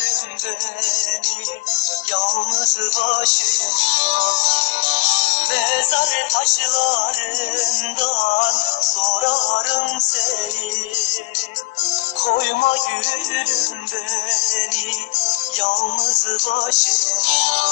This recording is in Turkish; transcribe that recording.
gülüm beni Yalnız başıma Mezar taşlarından sorarım seni. Koyma gülüm beni yalnız başıma